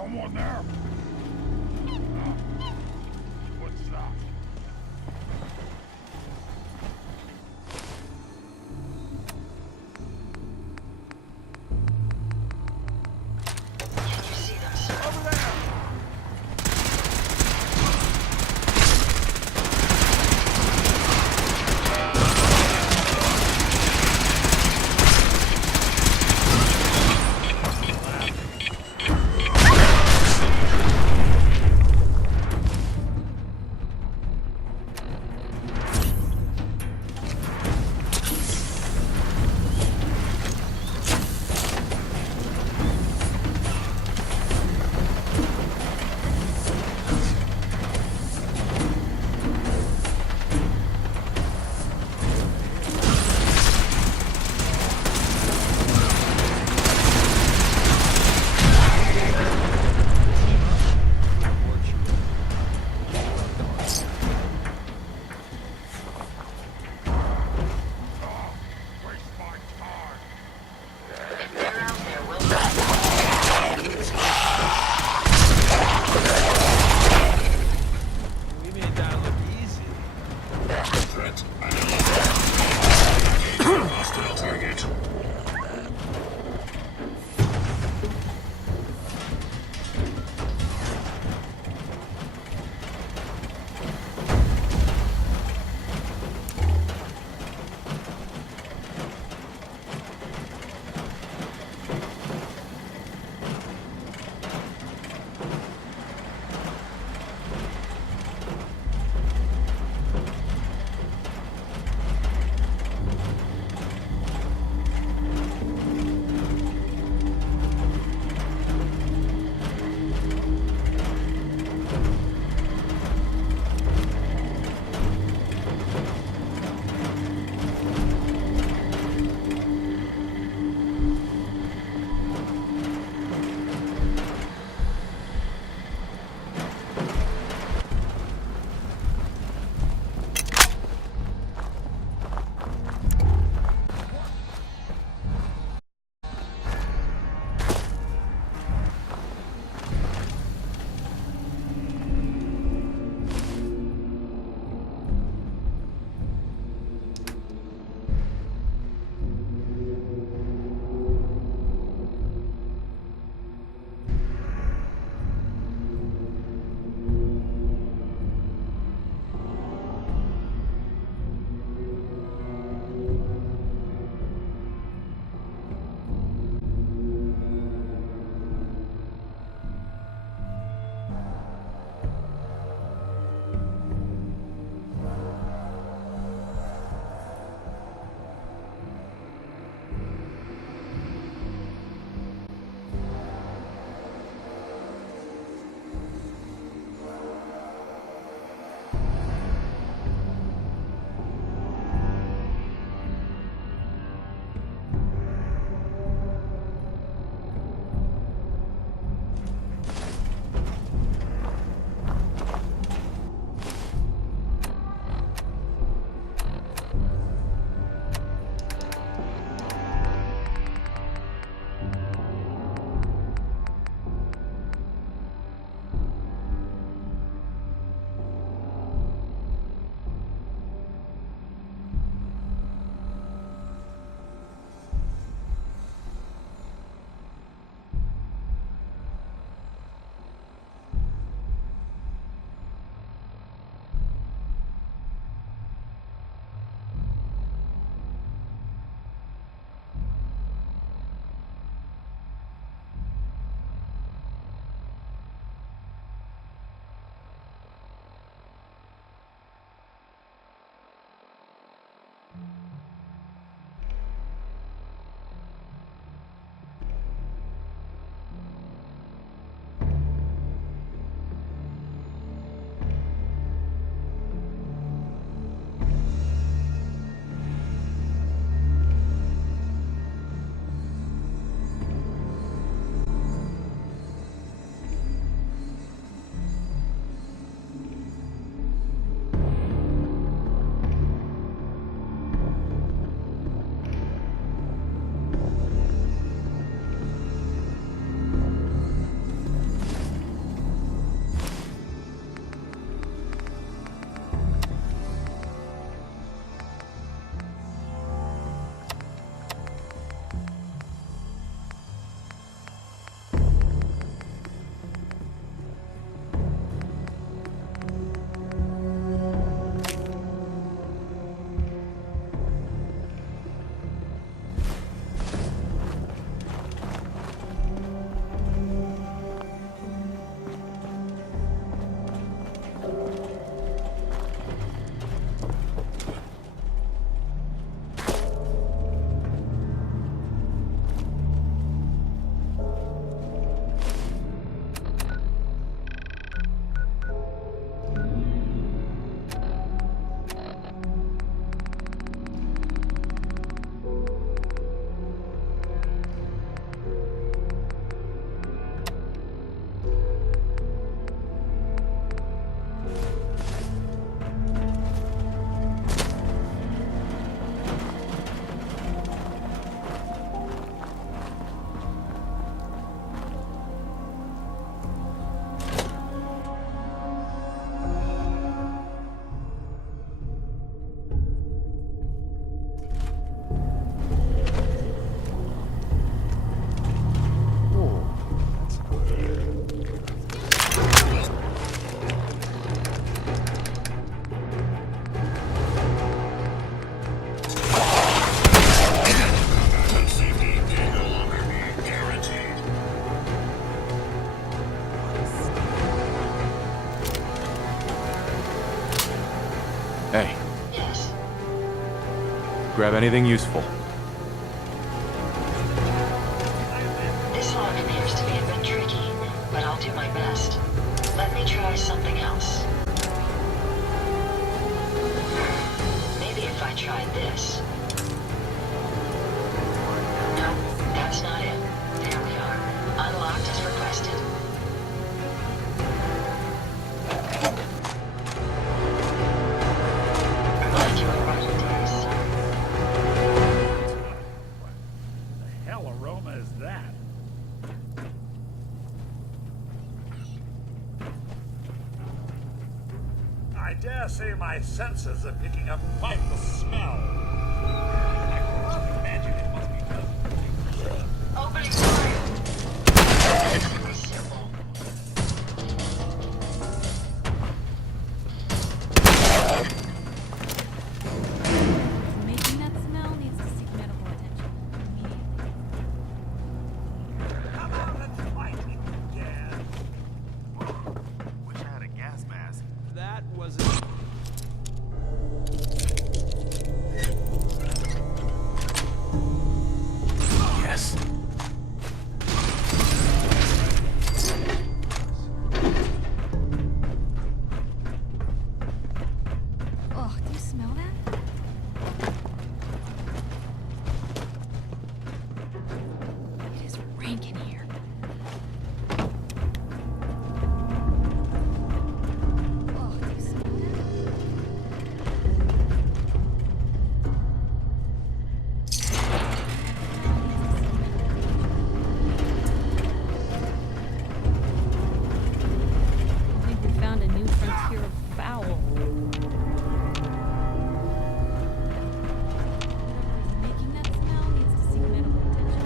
Someone there? What's that? Did you see them, sir? Over there! grab anything useful. This log appears to be a bit tricky, but I'll do my best. Let me try something else. Maybe if I tried this. No, that's not it. There we are. Unlocked as requested. Glad you were right, Days. What the hell aroma is that? I dare say my senses are picking up quite the smell. I can just imagine it must be pleasant. Opening fire! Relatively simple. Making that smell needs to seek medical attention immediately. Come out and fight it, Dad. Wish I had a gas mask. That wasn't. Yes. Oh, do you smell that? It is rank in here. Oh, do you smell that? I think we found a new frontier of foul. Whatever is making that smell needs to seek medical attention.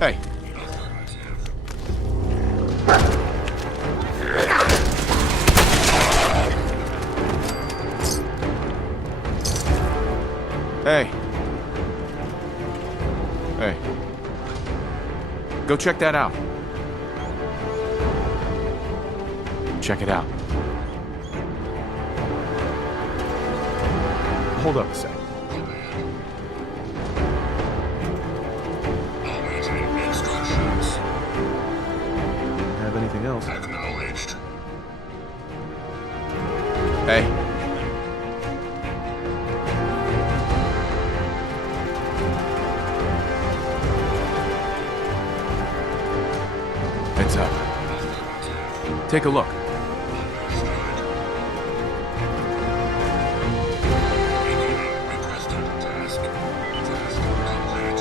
Hey. Hey. Hey. Go check that out. Check it out. Hold up a sec. Awaiting instructions. Have anything else? Acknowledged. Hey. Heads up. Take a look. Requested task. Task complete.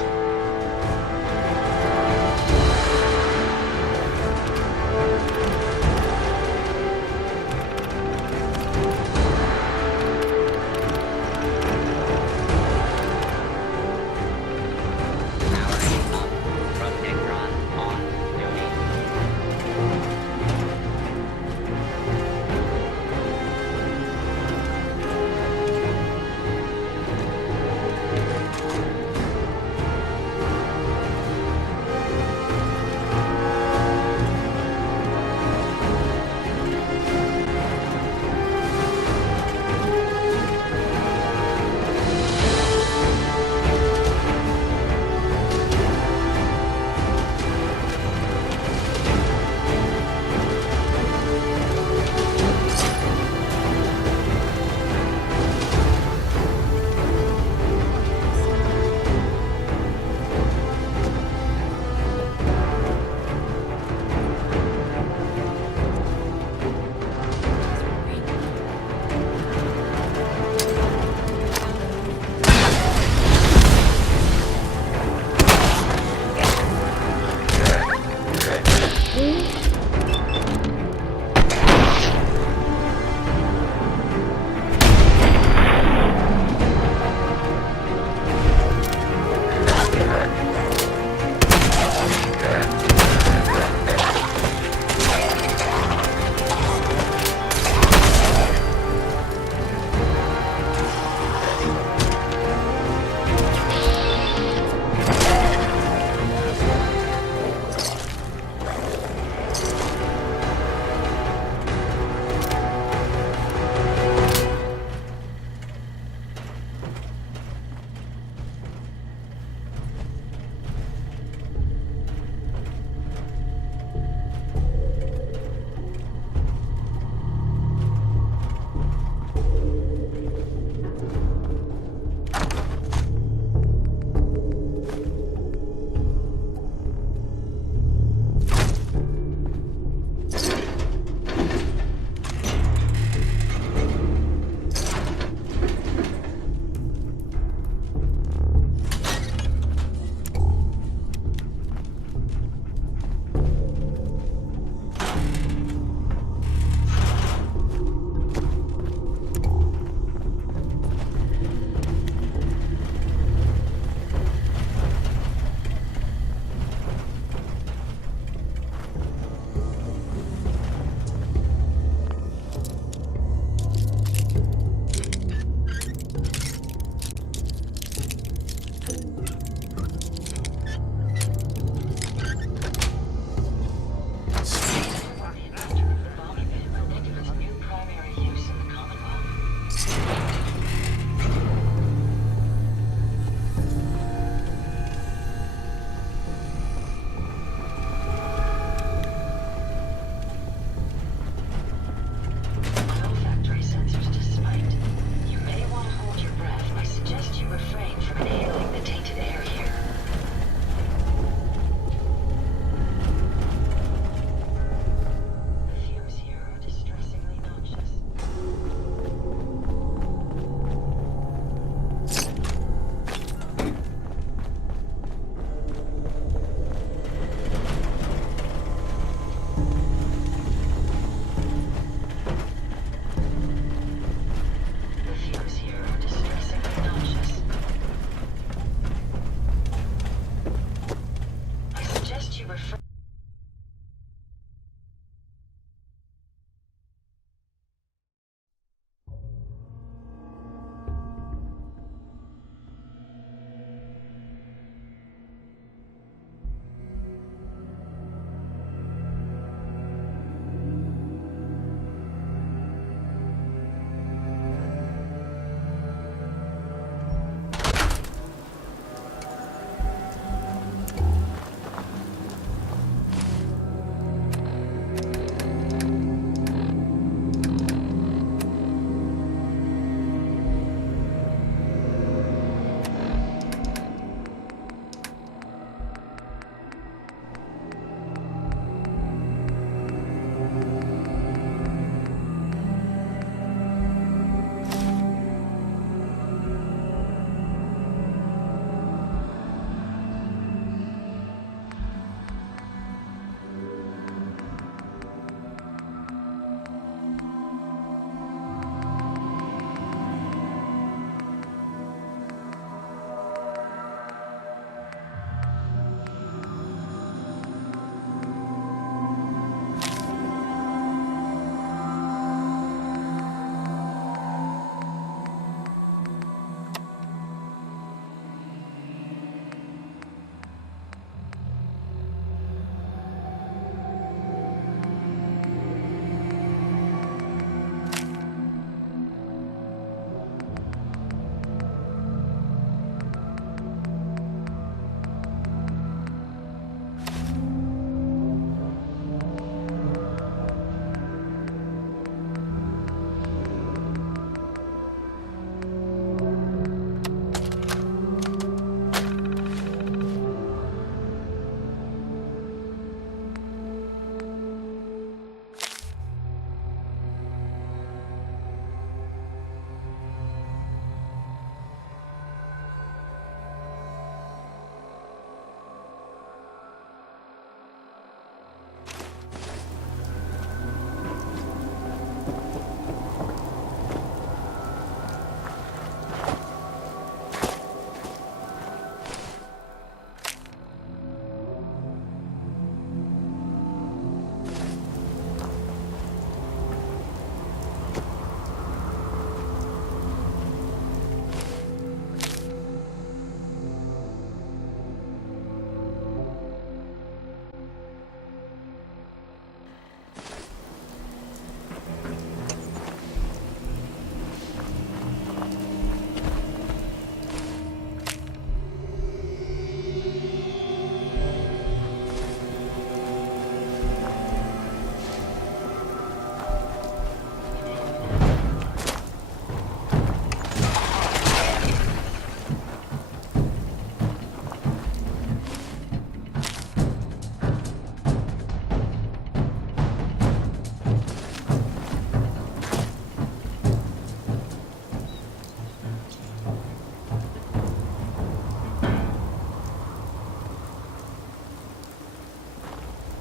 Powering up. Protectron on duty.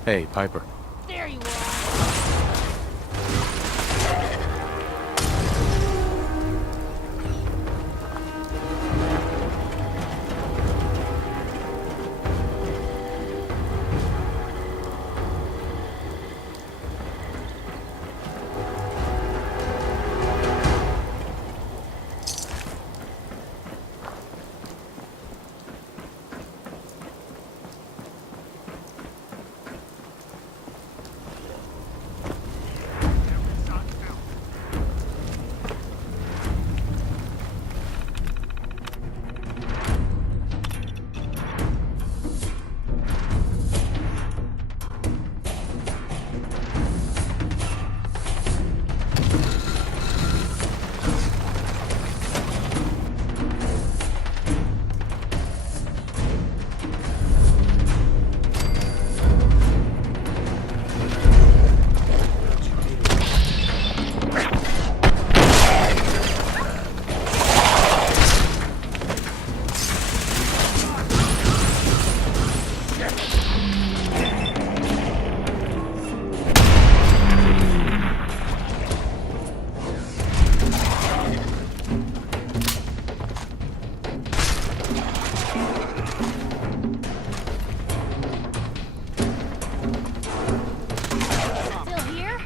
Hey, Piper. There you are. Still here?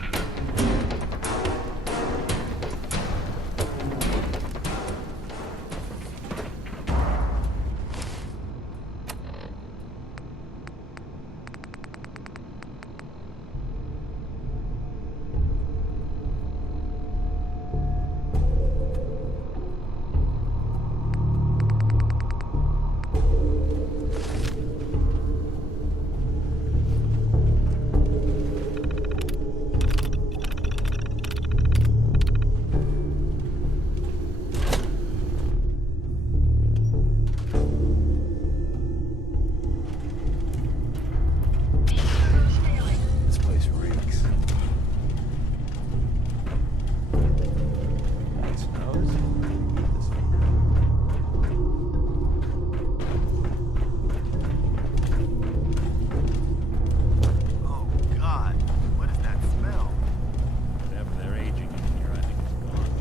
This place reeks. It smells. Oh, God. What is that smell? Whatever they're aging in here, I think it's gone.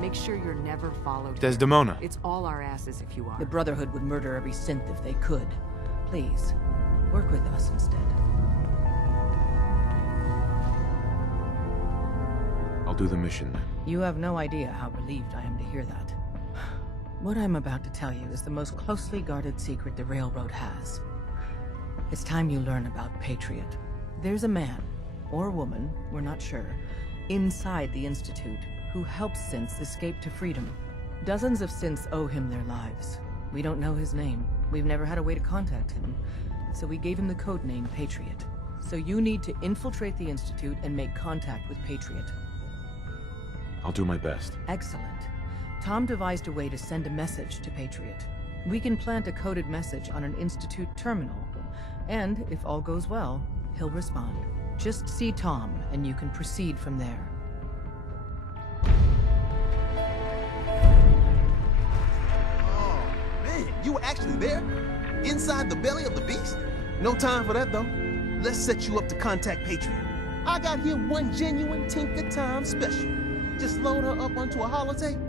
Make sure you're never followed. Desdemona. It's all our asses if you are. The Brotherhood would murder every synth if they could. Please, work with us instead. I'll do the mission then. You have no idea how relieved I am to hear that. What I'm about to tell you is the most closely guarded secret the Railroad has. It's time you learn about Patriot. There's a man, or woman, we're not sure, inside the Institute who helps synths escape to freedom. Dozens of synths owe him their lives. We don't know his name. We've never had a way to contact him, so we gave him the code name Patriot. So you need to infiltrate the Institute and make contact with Patriot. I'll do my best. Excellent. Tom devised a way to send a message to Patriot. We can plant a coded message on an Institute terminal, and if all goes well, he'll respond. Just see Tom, and you can proceed from there. Oh, man, you were actually there? Inside the belly of the beast? No time for that, though. Let's set you up to contact Patriot. I got here one genuine Tinker Time special. Just load her up onto a holotape,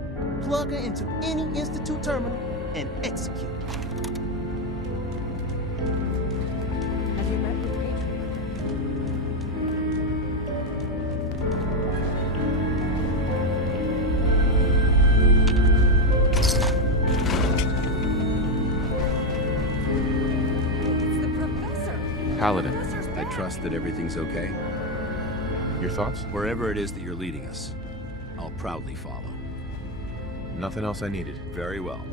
plug her into any Institute terminal, and execute. Have you met with Patriot? It's the professor. Paladin. Professor's I back. trust that everything's okay. Your thoughts? Wherever it is that you're leading us, I'll proudly follow. Nothing else I needed. Very well.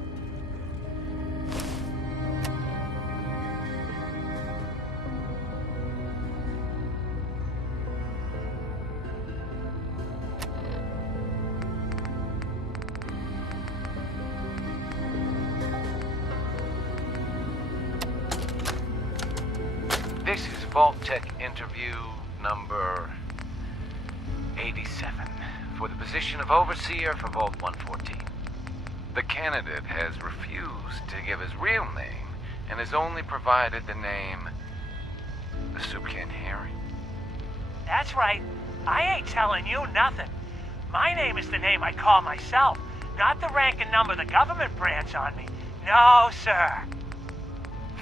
This is Vault Tech interview number 87 for the position of Overseer for Vault 114. The candidate has refused to give his real name and has only provided the name the Soup Can Harry. That's right. I ain't telling you nothing. My name is the name I call myself, not the rank and number the government branch on me. No, sir.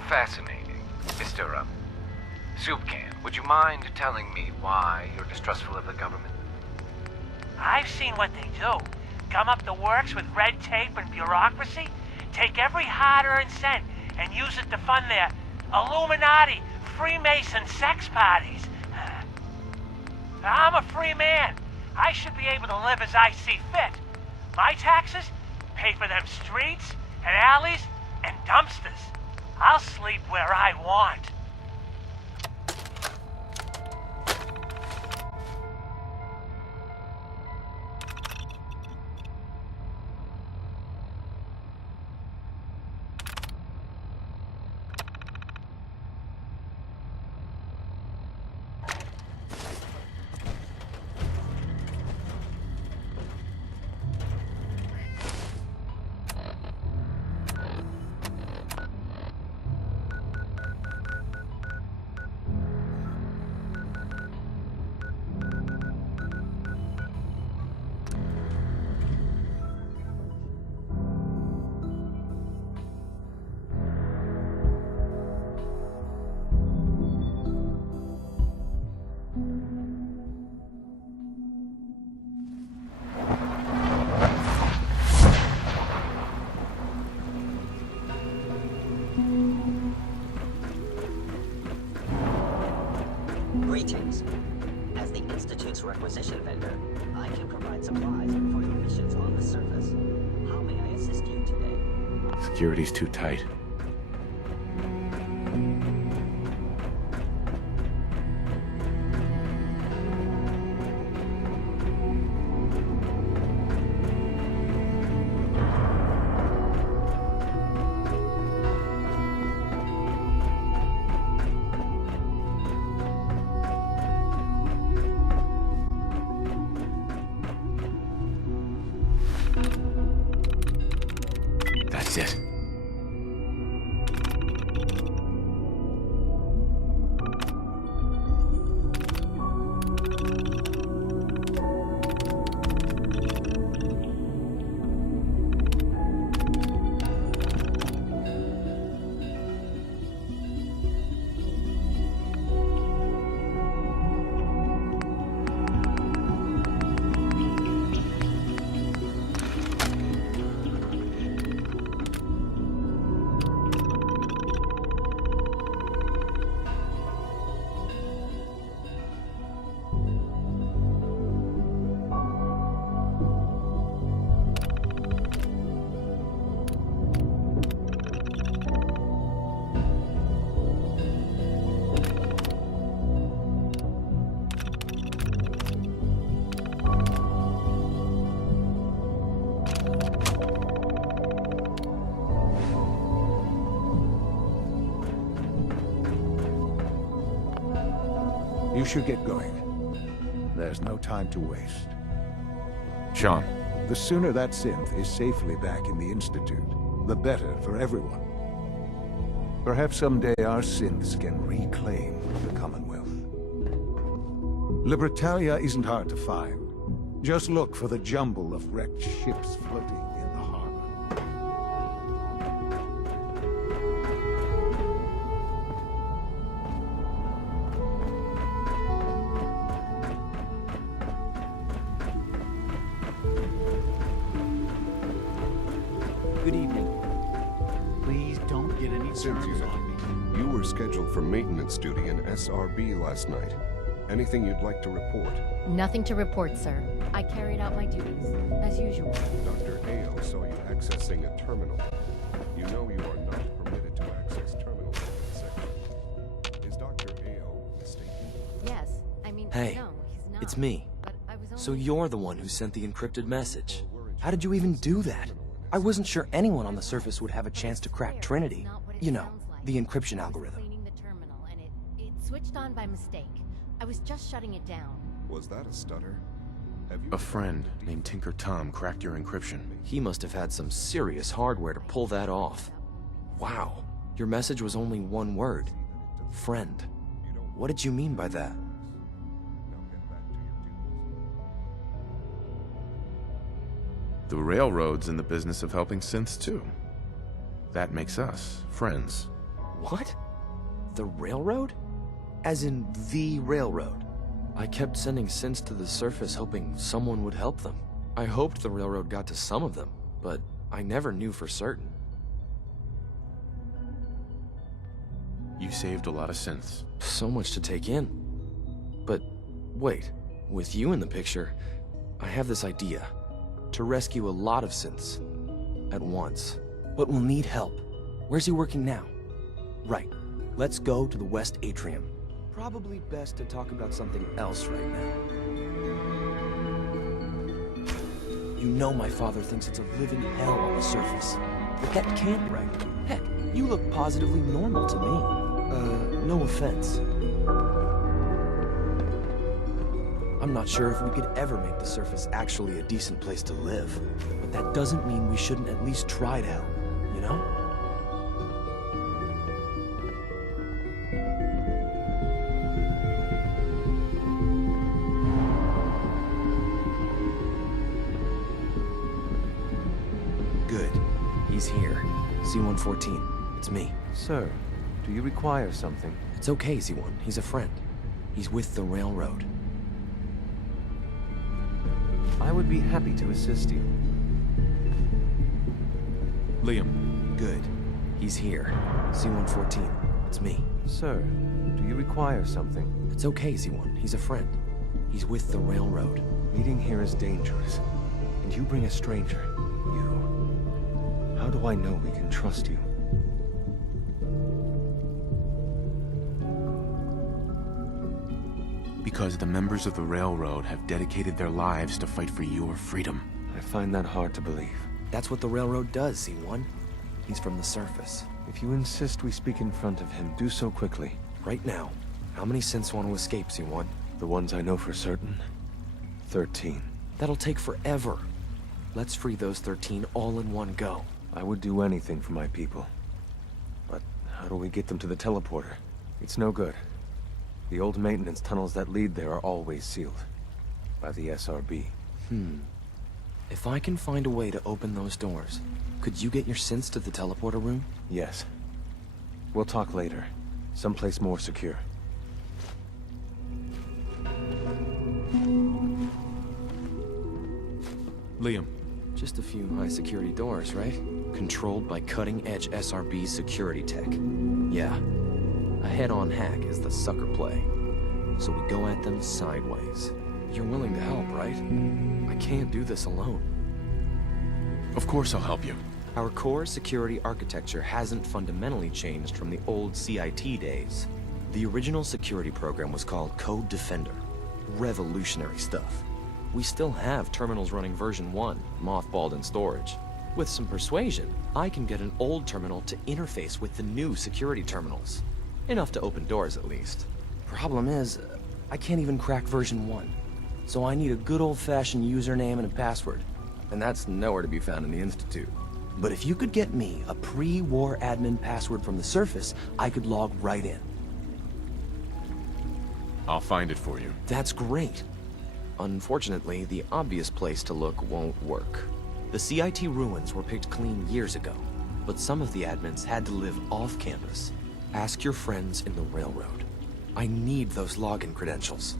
Fascinating. Mr. Soup Can, would you mind telling me why you're distrustful of the government? I've seen what they do. Come up the works with red tape and bureaucracy, take every hard-earned cent and use it to fund their Illuminati, Freemason sex parties. I'm a free man. I should be able to live as I see fit. My taxes pay for them streets and alleys and dumpsters. I'll sleep where I want. Greetings. As the Institute's requisition vendor, I can provide supplies for your missions on the surface. How may I assist you today? Security's too tight. That's it. You should get going. There's no time to waste. Sean. The sooner that synth is safely back in the Institute, the better for everyone. Perhaps someday our synths can reclaim the Commonwealth. Libertalia isn't hard to find. Just look for the jumble of wrecked ships floating in Good evening. Please don't get any terms Cynthia, on me. you were scheduled for maintenance duty in SRB last night. Anything you'd like to report? Nothing to report, sir. I carried out my duties, as usual. Dr. Ao saw you accessing a terminal. You know you are not permitted to access terminals in that sector. Is Dr. Ao mistaken? Yes, I mean, Hey, no, he's not. it's me. But I was So only... you're the one who sent the encrypted message. How did you even do that? I wasn't sure anyone on the surface would have a chance to crack Trinity. You know, the encryption algorithm. Cleaning the terminal, and it switched on by mistake. I was just shutting it down. Was that a stutter? Have you A friend named Tinker Tom cracked your encryption. He must have had some serious hardware to pull that off. Wow, your message was only one word. Friend. What did you mean by that? The Railroad's in the business of helping synths too. That makes us friends. What? The Railroad? As in the Railroad? I kept sending synths to the surface hoping someone would help them. I hoped the Railroad got to some of them, but I never knew for certain. You saved a lot of synths. So much to take in. But wait, with you in the picture, I have this idea. To rescue a lot of synths at once. But we'll need help. Where's he working now? Right. Let's go to the West Atrium. Probably best to talk about something else right now. You know my father thinks it's a living hell on the surface. But that can't be right. Heck, you look positively normal to me. No offense. I'm not sure if we could ever make the surface actually a decent place to live. But that doesn't mean we shouldn't at least try to help, you know? Good. He's here. C-114. It's me. Sir, do you require something? It's okay, Z1. He's a friend. He's with the Railroad. I would be happy to assist you. Liam. Good. He's here. C-114. It's me. Sir, do you require something? It's okay, Z1. He's a friend. He's with the Railroad. Meeting here is dangerous. And you bring a stranger. You. How do I know we can trust you? Because the members of the Railroad have dedicated their lives to fight for your freedom. I find that hard to believe. That's what the Railroad does, C1. He's from the surface. If you insist we speak in front of him, do so quickly. Right now. How many synths want to escape, C1? The ones I know for certain. 13. That'll take forever. Let's free those 13 all in one go. I would do anything for my people. But how do we get them to the teleporter? It's no good. The old maintenance tunnels that lead there are always sealed. By the SRB. If I can find a way to open those doors, could you get your synths to the teleporter room? Yes. We'll talk later. Someplace more secure. Liam. Just a few high-security doors, right? Controlled by cutting-edge SRB security tech. Yeah. A head-on hack is the sucker play. So we go at them sideways. You're willing to help, right? I can't do this alone. Of course I'll help you. Our core security architecture hasn't fundamentally changed from the old CIT days. The original security program was called Code Defender. Revolutionary stuff. We still have terminals running version 1, mothballed in storage. With some persuasion, I can get an old terminal to interface with the new security terminals. Enough to open doors, at least. Problem is, I can't even crack version 1. So I need a good old-fashioned username and a password. And that's nowhere to be found in the Institute. But if you could get me a pre-war admin password from the surface, I could log right in. I'll find it for you. That's great. Unfortunately, the obvious place to look won't work. The CIT ruins were picked clean years ago, but some of the admins had to live off campus. Ask your friends in the Railroad. I need those login credentials.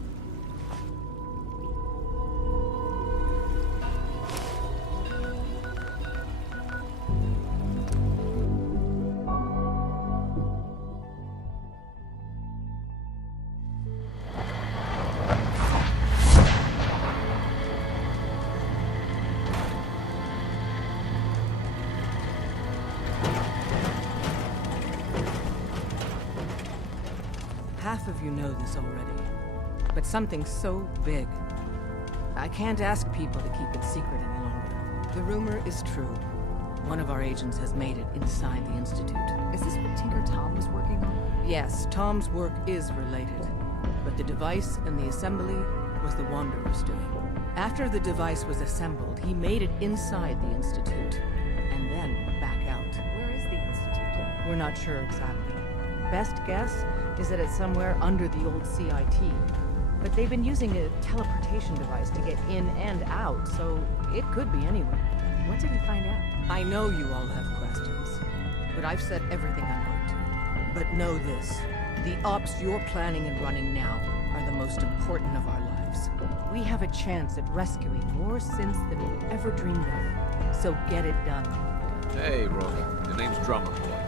this already. But something so big. I can't ask people to keep it secret any longer. The rumor is true. One of our agents has made it inside the Institute. Is this what Tinker Tom was working on? Yes, Tom's work is related. But the device and the assembly was the Wanderer's doing. After the device was assembled, he made it inside the Institute, and then back out. Where is the Institute? We're not sure exactly. Best guess is that it's somewhere under the old CIT. But they've been using a teleportation device to get in and out, so it could be anywhere. What did he find out? I know you all have questions, but I've said everything I'm going to. But know this, the ops you're planning and running now are the most important of our lives. We have a chance at rescuing more synths than we ever dreamed of, so get it done. Hey, Rogue. The name's Drummer Boy.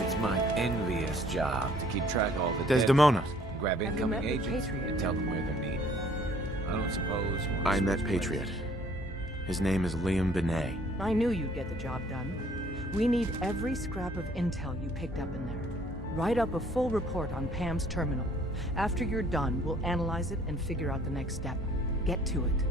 It's my envious job to keep track of all the Desdemona. grab incoming agents and tell them where they're needed. I don't suppose... I met Patriot. His name is Liam Benet. I knew you'd get the job done. We need every scrap of intel you picked up in there. Write up a full report on Pam's terminal. After you're done, we'll analyze it and figure out the next step. Get to it.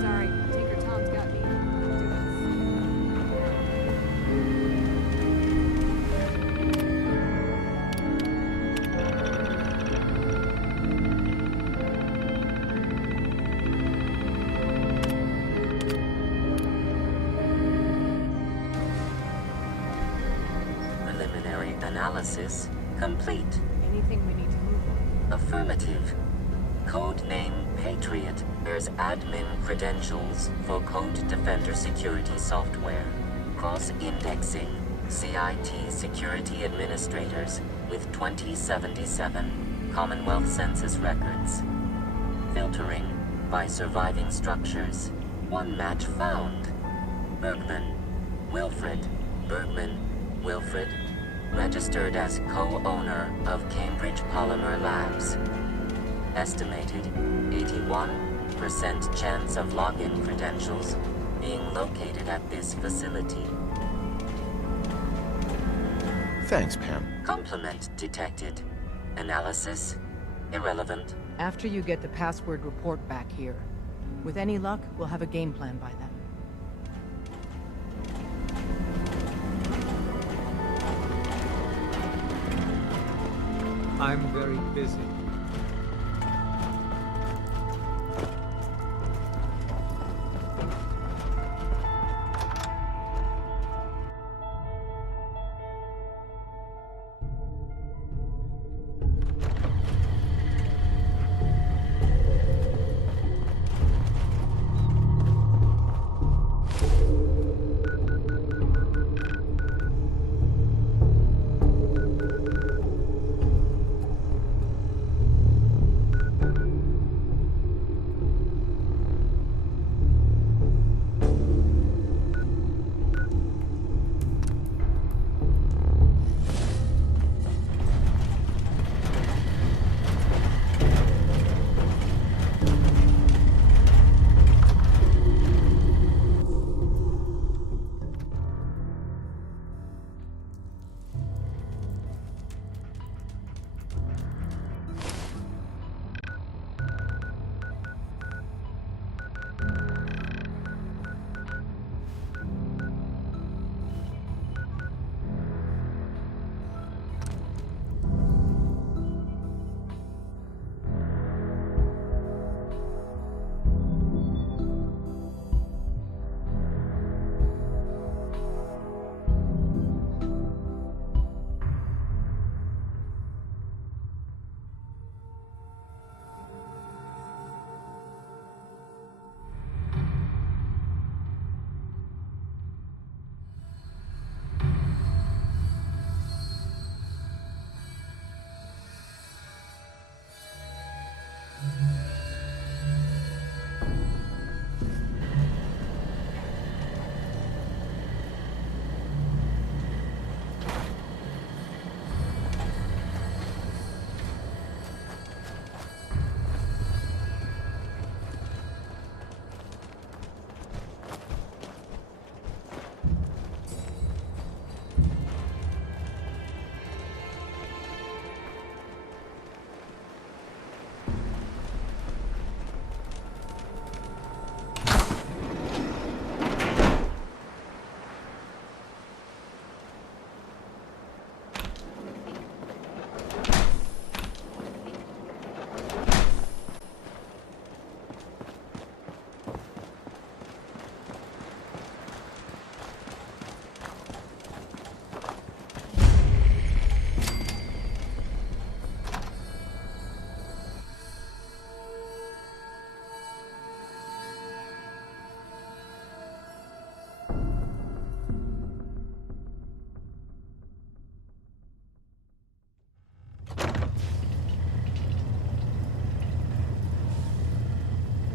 Sorry, Tinker Tom's got me. Preliminary analysis complete. Anything we need to move on? Affirmative. Codename Patriot bears admin credentials for Code Defender security software. Cross-indexing CIT security administrators with 2077 Commonwealth Census records. Filtering by surviving structures. One match found. Bergman. Wilfred. Bergman. Wilfred. Registered as co-owner of Cambridge Polymer Labs. Estimated 81% chance of login credentials being located at this facility. Thanks, Pam. Complement detected. Analysis irrelevant. After you get the password report back here. With any luck, we'll have a game plan by then. I'm very busy.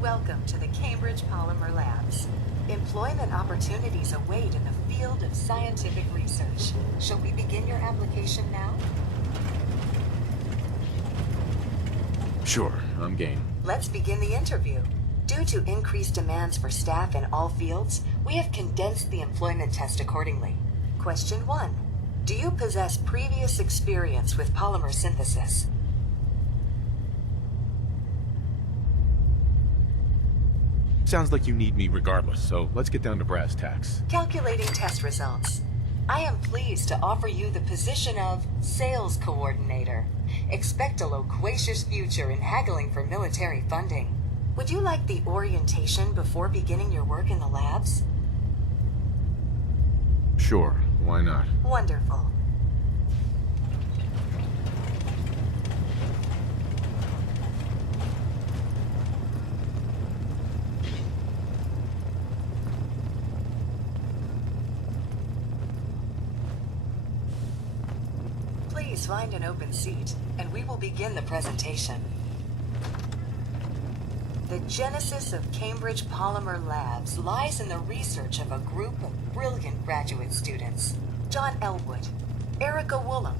Welcome to the Cambridge Polymer Labs. Employment opportunities await in the field of scientific research. Shall we begin your application now? Sure, I'm game. Let's begin the interview. Due to increased demands for staff in all fields, we have condensed the employment test accordingly. Question 1. Do you possess previous experience with polymer synthesis? Sounds like you need me regardless, so let's get down to brass tacks. Calculating test results. I am pleased to offer you the position of Sales Coordinator. Expect a loquacious future in haggling for military funding. Would you like the orientation before beginning your work in the labs? Sure, why not? Wonderful. Please find an open seat, and we will begin the presentation. The genesis of Cambridge Polymer Labs lies in the research of a group of brilliant graduate students. John Elwood, Erica Woolham,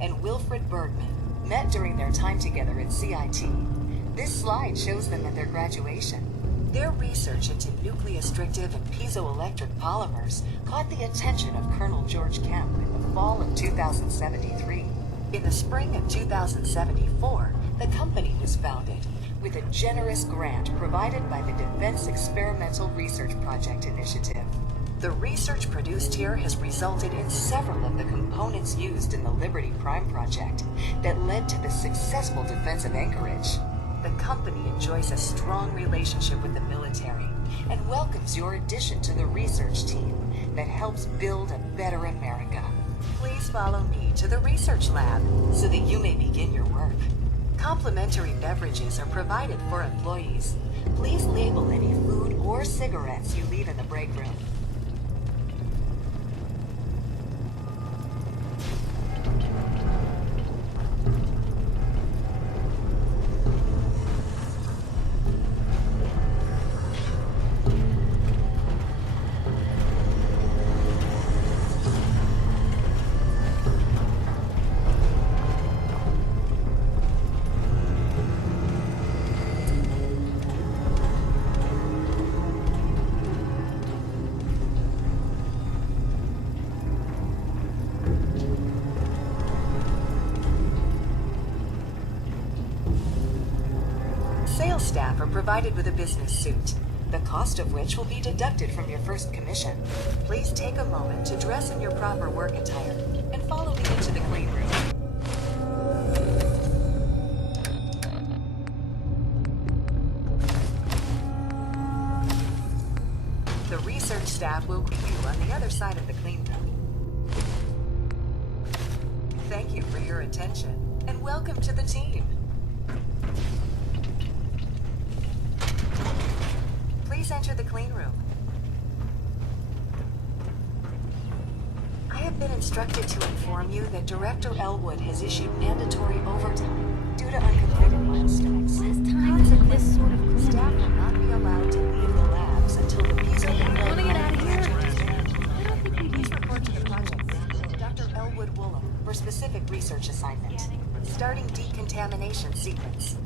and Wilfred Bergman met during their time together at CIT. This slide shows them at their graduation. Their research into nucleostrictive and piezoelectric polymers caught the attention of Colonel George Kemp in the fall of 2073. In the spring of 2074, the company was founded, with a generous grant provided by the Defense Experimental Research Project Initiative. The research produced here has resulted in several of the components used in the Liberty Prime project that led to the successful defense of Anchorage. The company enjoys a strong relationship with the military and welcomes your addition to the research team that helps build a better America. Please follow me to the research lab so that you may begin your work. Complimentary beverages are provided for employees. Please label any food or cigarettes you leave in the break room. Sales staff are provided with a business suit, the cost of which will be deducted from your first commission. Please take a moment to dress in your proper work attire and follow me into the clean room. The research staff will greet you on the other side of the clean room. Thank you for your attention, and welcome to the team. Please enter the clean room. I have been instructed to inform you that Director Elwood has issued mandatory overtime due to uncompleted milestones. Consequently, staff will not be allowed to leave the labs until the piezo and Wanna get out of here? Please report to the project manager, Dr. Elwood Woolham, for specific research assignment. Starting decontamination sequence.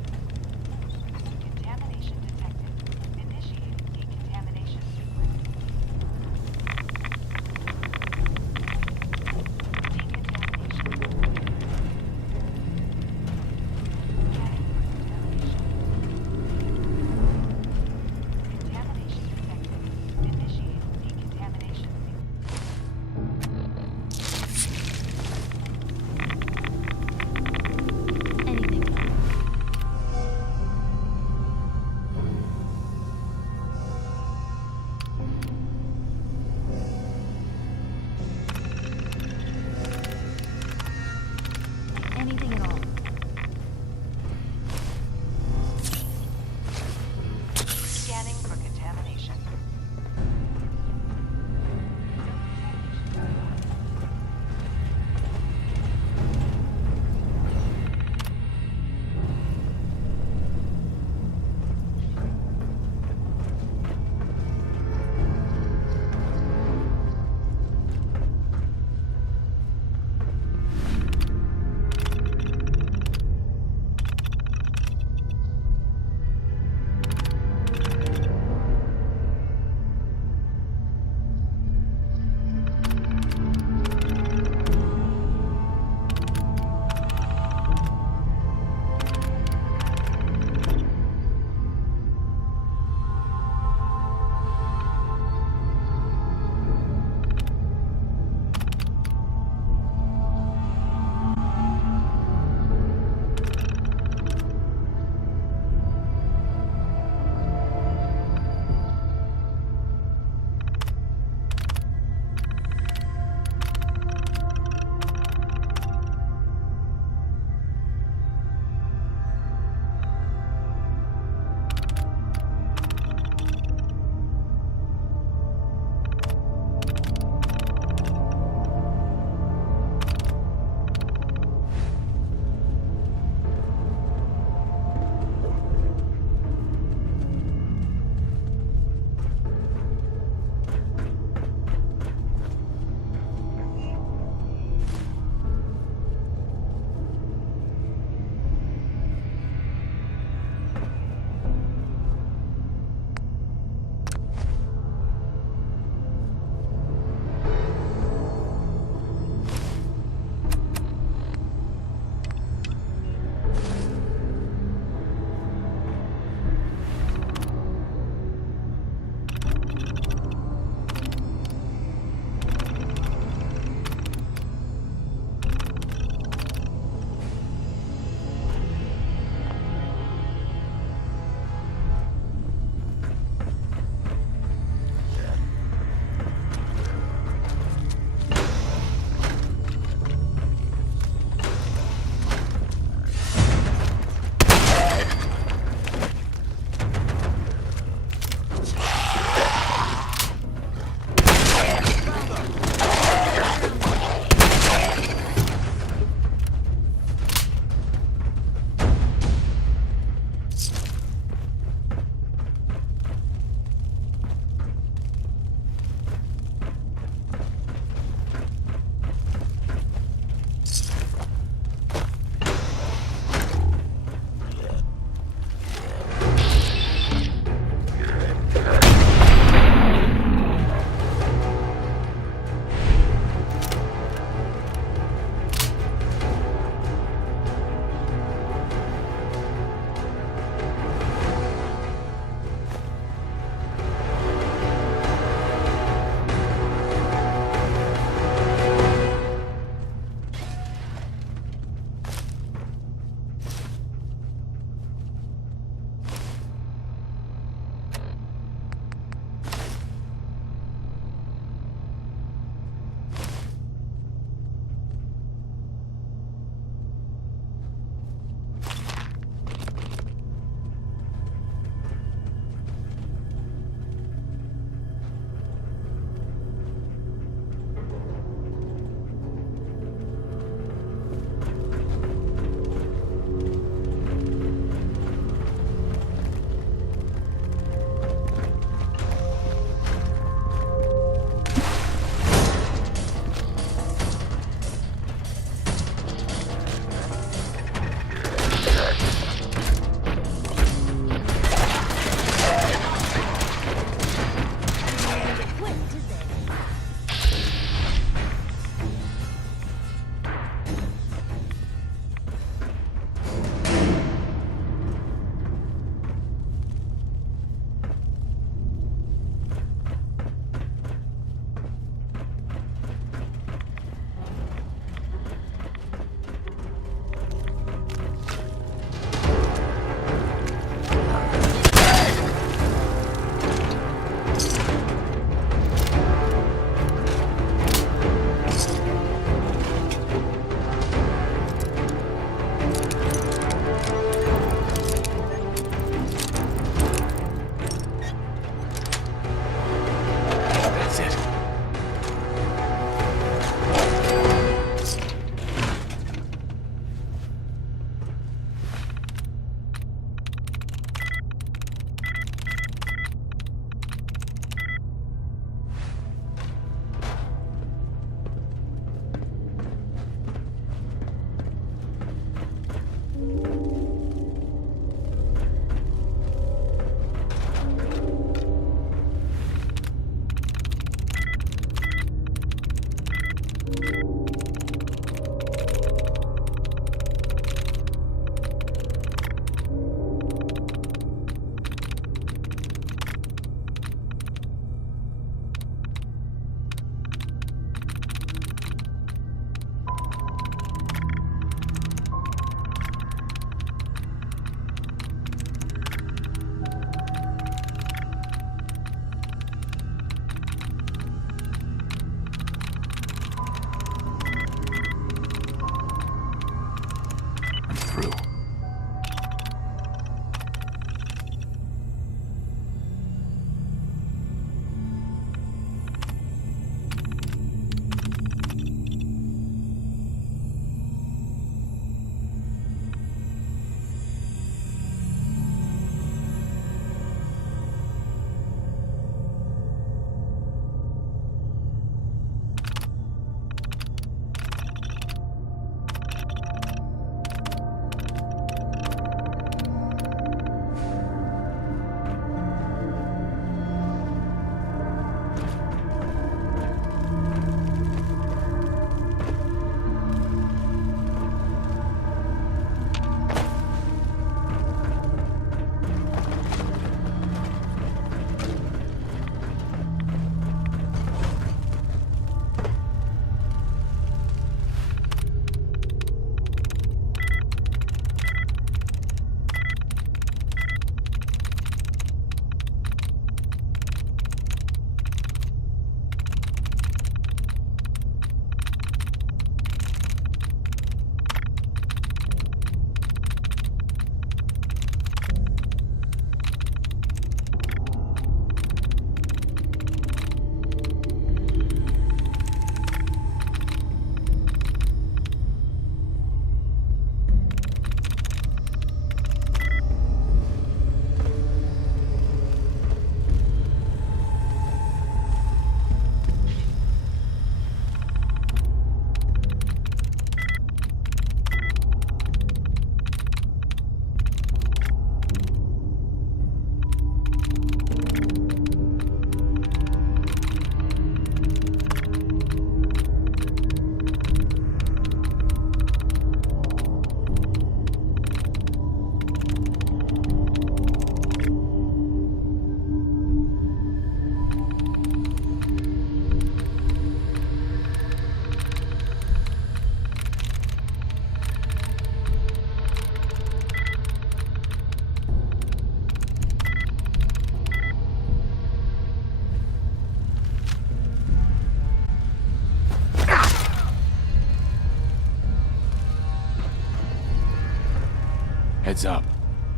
Heads up.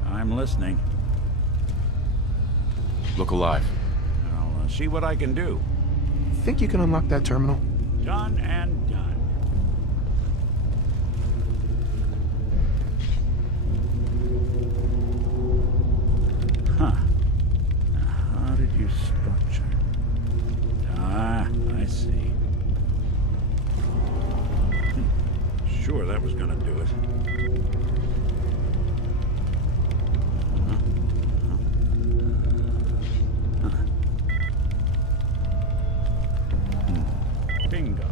I'm listening. Look alive. I'll see what I can do. Think you can unlock that terminal? Done and done. Huh. Now, how did you structure? Ah, I see. Sure, that was gonna do it. Bingo.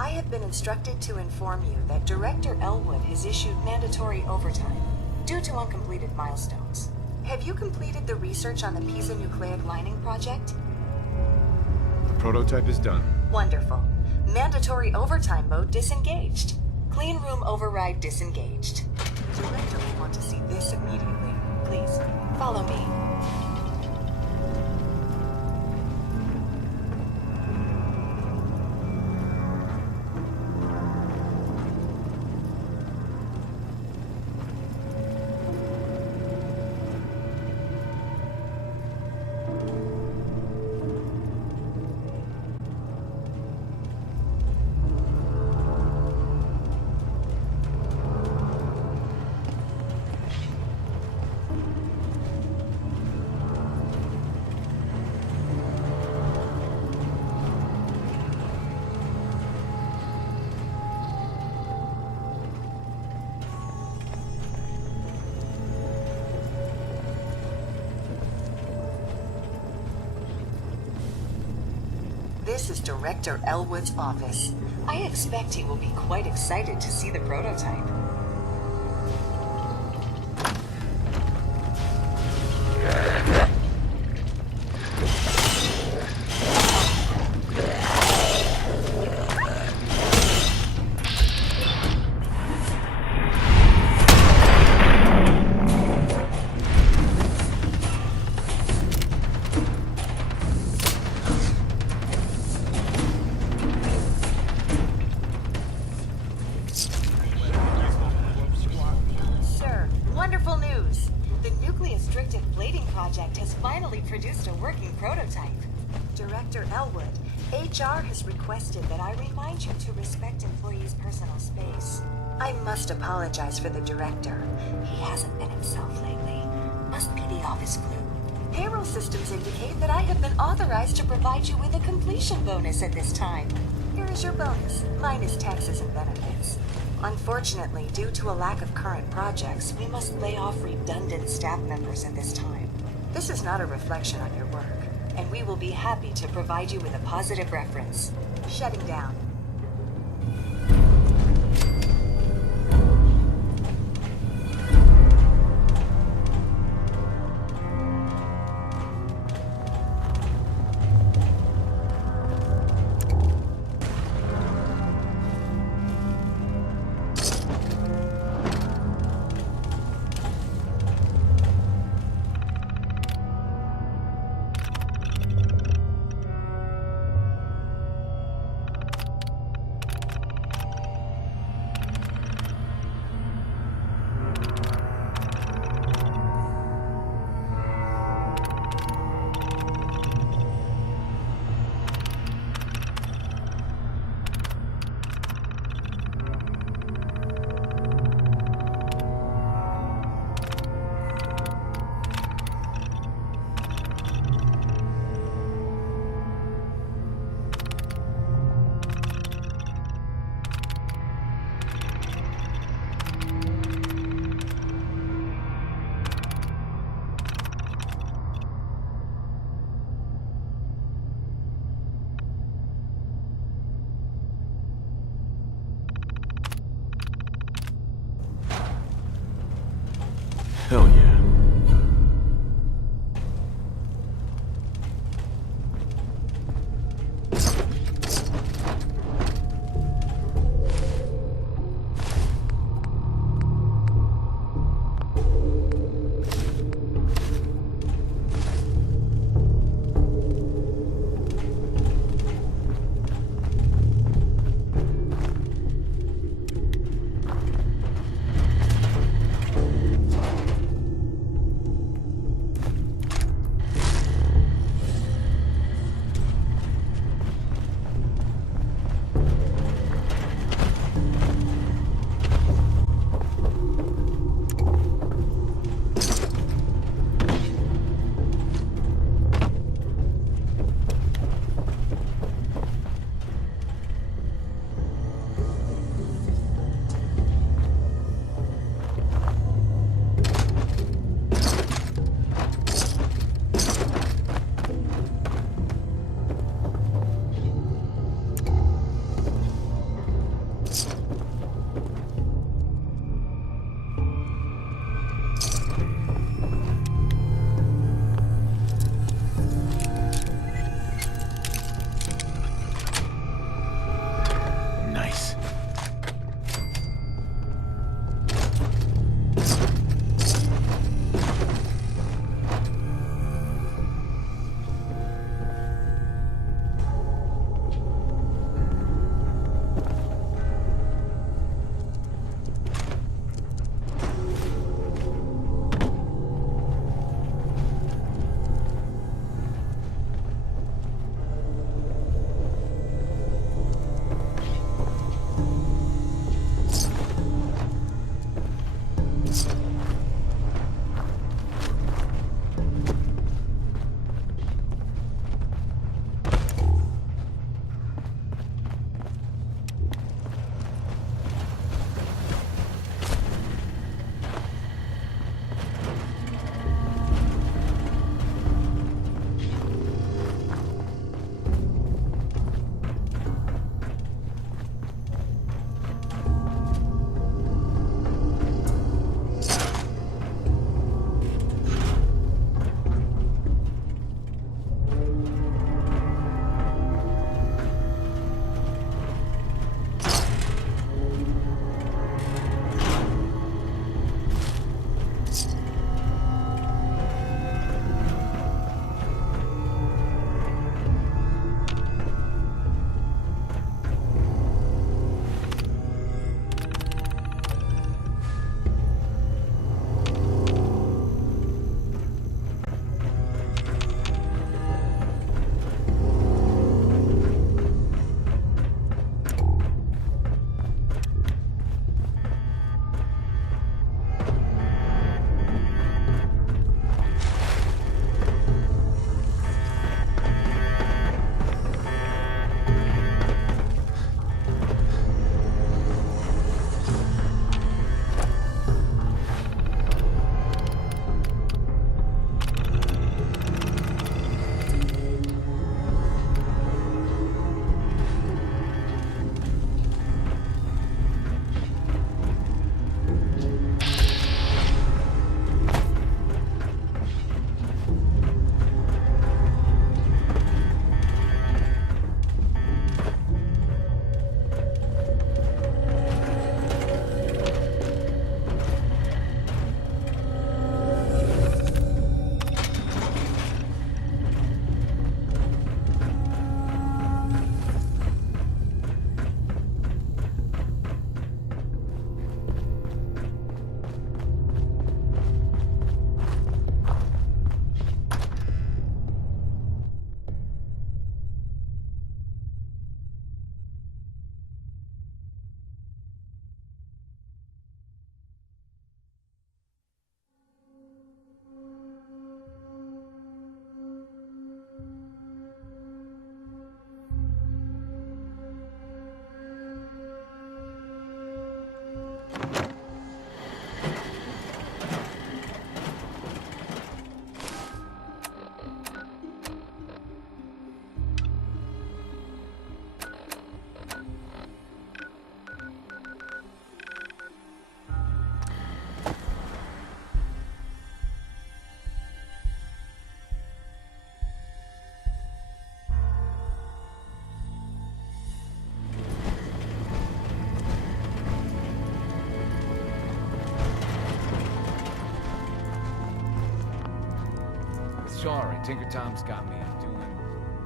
I have been instructed to inform you that Director Elwood has issued mandatory overtime due to uncompleted milestones. Have you completed the research on the Pisa nucleic lining project? The prototype is done. Wonderful. Mandatory overtime mode disengaged. Clean room override disengaged. The director will want to see this immediately. Please, follow me. This is Director Elwood's office. I expect he will be quite excited to see the prototype. Wonderful news! The nucleus-stricted plating project has finally produced a working prototype. Director Elwood, HR has requested that I remind you to respect employees' personal space. I must apologize for the director. He hasn't been himself lately. Must be the office flu. Payroll systems indicate that I have been authorized to provide you with a completion bonus at this time. Here is your bonus, minus taxes and benefits. Unfortunately, due to a lack of current projects, we must lay off redundant staff members at this time. This is not a reflection on your work, and we will be happy to provide you with a positive reference. Shutting down. Hell yeah. Sorry, Tinker Tom's got me doing...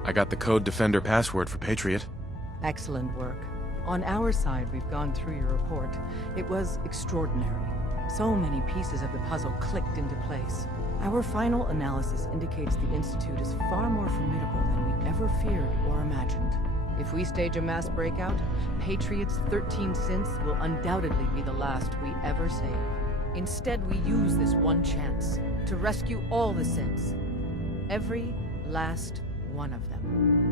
I got the Code Defender password for Patriot. Excellent work. On our side, we've gone through your report. It was extraordinary. So many pieces of the puzzle clicked into place. Our final analysis indicates the Institute is far more formidable than we ever feared or imagined. If we stage a mass breakout, Patriot's 13 synths will undoubtedly be the last we ever save. Instead, we use this one chance to rescue all the synths. Every last one of them.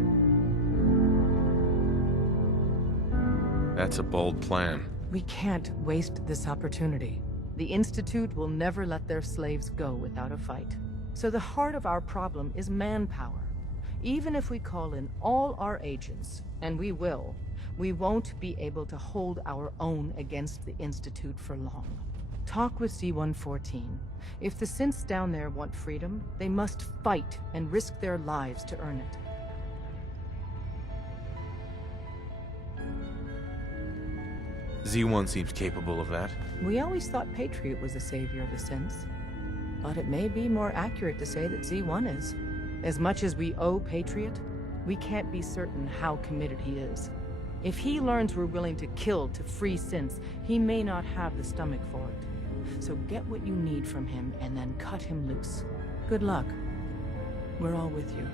That's a bold plan. We can't waste this opportunity. The Institute will never let their slaves go without a fight. So the heart of our problem is manpower. Even if we call in all our agents, and we will, we won't be able to hold our own against the Institute for long. Talk with C-114. If the synths down there want freedom, they must fight and risk their lives to earn it. Z1 seems capable of that. We always thought Patriot was the savior of the synths. But it may be more accurate to say that Z1 is. As much as we owe Patriot, we can't be certain how committed he is. If he learns we're willing to kill to free synths, he may not have the stomach for it. So get what you need from him and then cut him loose. Good luck. We're all with you.